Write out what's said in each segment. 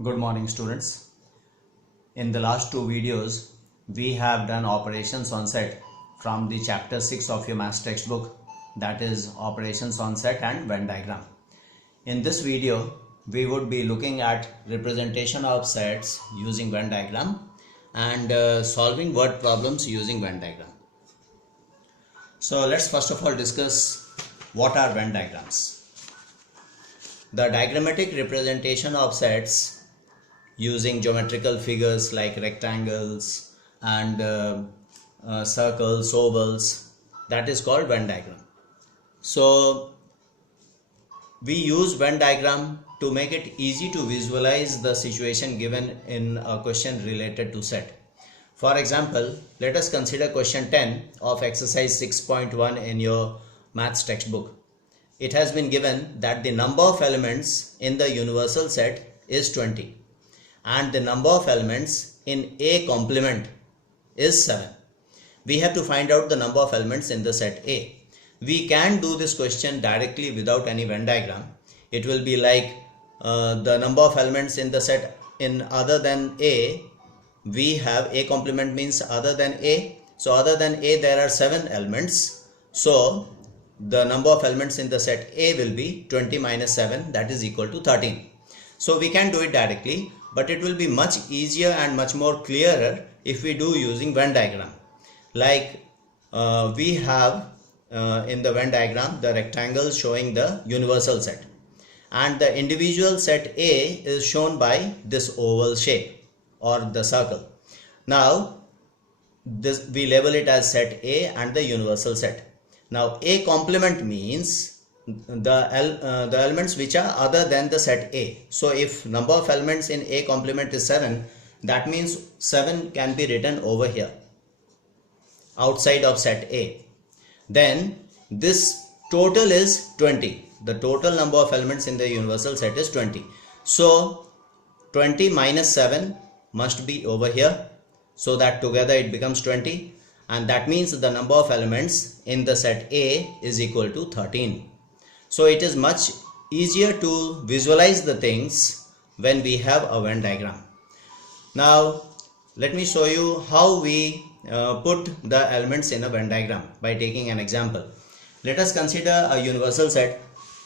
Good morning, students. In the last two videos, we have done operations on set from the chapter 6 of your maths textbook, that is operations on set and Venn diagram. In this video, we would be looking at representation of sets using Venn diagram and solving word problems using Venn diagram. So let's first of all discuss what are Venn diagrams. The diagrammatic representation of sets using geometrical figures like rectangles and circles, ovals, that is called Venn diagram. So we use Venn diagram to make it easy to visualize the situation given in a question related to set. For example, let us consider question 10 of exercise 6.1 in your maths textbook. It has been given that the number of elements in the universal set is 20 and the number of elements in A complement is 7. We have to find out the number of elements in the set A. We can do this question directly without any Venn diagram. It will be like the number of elements in the set in other than A. We have A complement means other than A. So other than A there are 7 elements. So the number of elements in the set A will be 20 minus 7, that is equal to 13. So we can do it directly, but it will be much easier and much more clearer if we do using Venn diagram. Like we have in the Venn diagram the rectangle showing the universal set, and the individual set A is shown by this oval shape or the circle. Now this we label it as set A and the universal set. Now A complement means the elements which are other than the set A. So if number of elements in A complement is 7, that means 7 can be written over here outside of set A. Then this total is 20. The total number of elements in the universal set is 20. So 20 minus 7 must be over here, so that together it becomes 20. And that means the number of elements in the set A is equal to 13. So it is much easier to visualize the things when we have a Venn diagram. Now let me show you how we put the elements in a Venn diagram by taking an example. Let us consider a universal set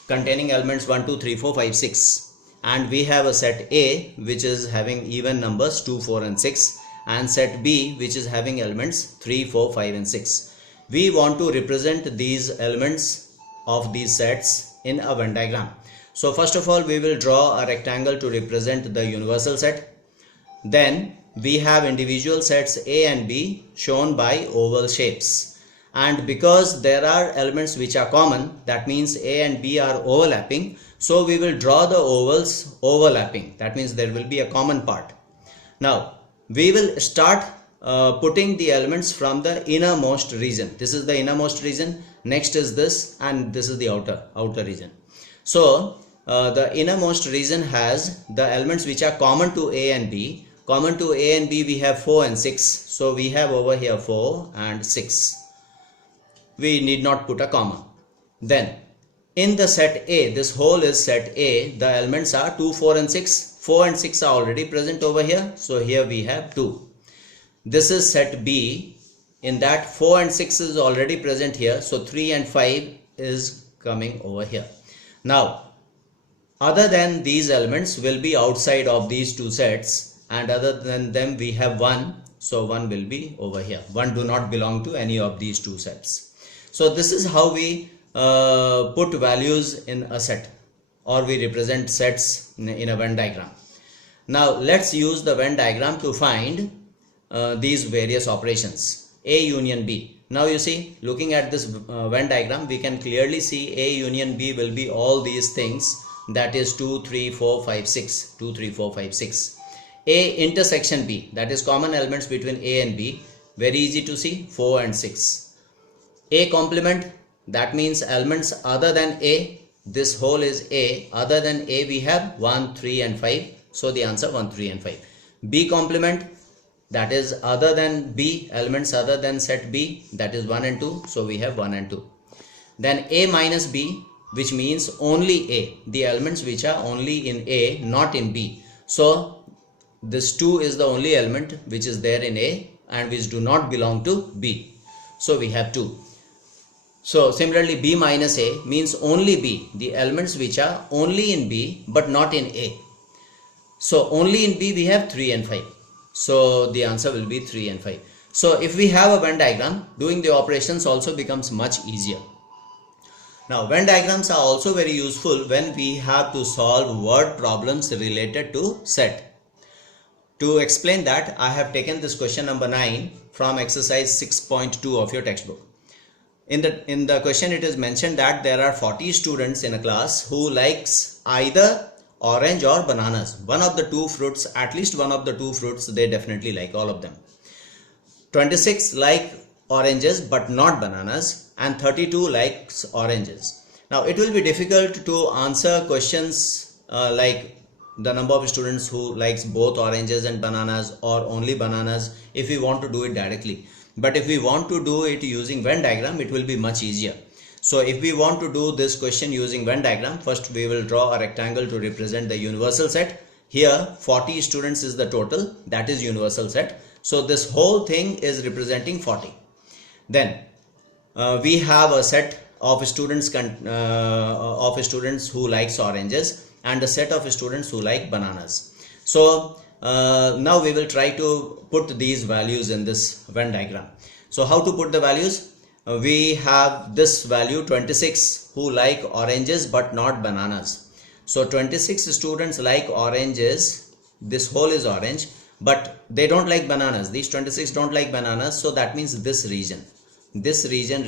containing elements 1, 2, 3, 4, 5, 6, and we have a set A which is having even numbers 2, 4 and 6, and set B which is having elements 3, 4, 5 and 6. We want to represent these elements of these sets in a Venn diagram. So first of all we will draw a rectangle to represent the universal set. Then we have individual sets A and B shown by oval shapes, and because there are elements which are common, that means A and B are overlapping, so we will draw the ovals overlapping. That means there will be a common part. Now we will start putting the elements from the innermost region. This is the innermost region, next is this, and this is the outer region. So the innermost region has the elements which are common to A and B. Common to A and B we have 4 and 6. So we have over here 4 and 6. We need not put a comma. Then in the set A, this whole is set A, the elements are 2, 4 and 6. 4 and 6 are already present over here. So here we have 2. This is set B. In that 4 and 6 is already present here. So 3 and 5 is coming over here. Now other than these elements will be outside of these two sets, and other than them we have 1. So 1 will be over here. 1 do not belong to any of these two sets. So this is how we put values in a set, or we represent sets in a Venn diagram. Now let's use the Venn diagram to find these various operations. A union B. Now you see, looking at this Venn diagram, we can clearly see A union B will be all these things, that is 2, 3, 4, 5, 6. 2, 3, 4, 5, 6. A intersection B, that is common elements between A and B, very easy to see, 4 and 6. A complement, that means elements other than A. This whole is A. Other than A we have 1, 3 and 5. So the answer 1, 3 and 5. B complement, that is other than B, elements other than set B, that is 1 and 2. So we have 1 and 2. Then A minus B, which means only A, the elements which are only in A, not in B. So this 2 is the only element which is there in A and which do not belong to B. So we have 2. So similarly, B minus A means only B, the elements which are only in B but not in A. So only in B we have 3 and 5. So the answer will be 3 and 5. So if we have a Venn diagram, doing the operations also becomes much easier. Now Venn diagrams are also very useful when we have to solve word problems related to set. To explain that, I have taken this question number 9 from exercise 6.2 of your textbook. In the question it is mentioned that there are 40 students in a class who likes either orange or bananas. One of the two fruits, at least one of the two fruits they definitely like, all of them. 26 like oranges but not bananas, and 32 likes oranges. Now it will be difficult to answer questions like the number of students who likes both oranges and bananas or only bananas if we want to do it directly. But if we want to do it using Venn diagram, it will be much easier. So if we want to do this question using Venn diagram, first we will draw a rectangle to represent the universal set. Here 40 students is the total, that is universal set. So this whole thing is representing 40. Then we have a set of students who likes oranges and a set of students who like bananas. So now we will try to put these values in this Venn diagram. So how to put the values? We have this value 26 who like oranges but not bananas. So 26 students like oranges, this whole is orange, but they don't like bananas. These 26 don't like bananas, so that means this region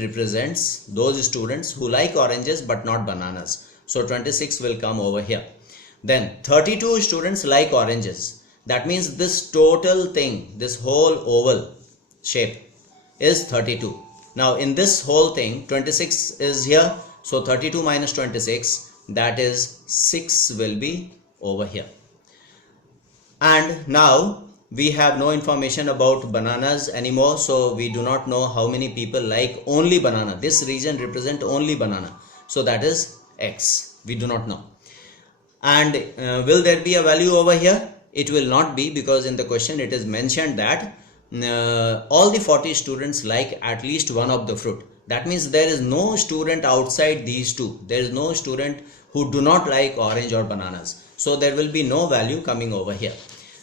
represents those students who like oranges but not bananas. So 26 will come over here. Then 32 students like oranges. That means this total thing, this whole oval shape is 32. Now in this whole thing 26 is here, so 32 minus 26, that is 6 will be over here. And now we have no information about bananas anymore, so we do not know how many people like only banana. This region represents only banana, so that is X. We do not know. And will there be a value over here? It will not be, because in the question it is mentioned that all the 40 students like at least one of the fruit. That means there is no student outside these two. There is no student who do not like orange or bananas. So there will be no value coming over here.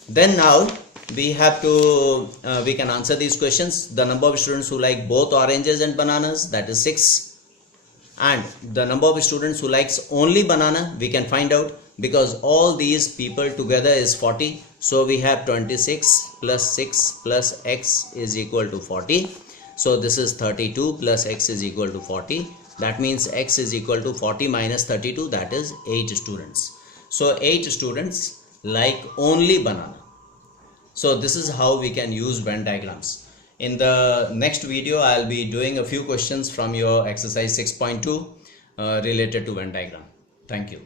Then now we have to, we can answer these questions. The number of students who like both oranges and bananas, that is 6. And the number of students who likes only banana, we can find out, because all these people together is 40. So we have 26 plus 6 plus x is equal to 40. So this is 32 plus x is equal to 40. That means x is equal to 40 minus 32, that is 8 students. So 8 students like only banana. So this is how we can use Venn diagrams. In the next video, I'll be doing a few questions from your exercise 6.2 related to Venn diagram. Thank you.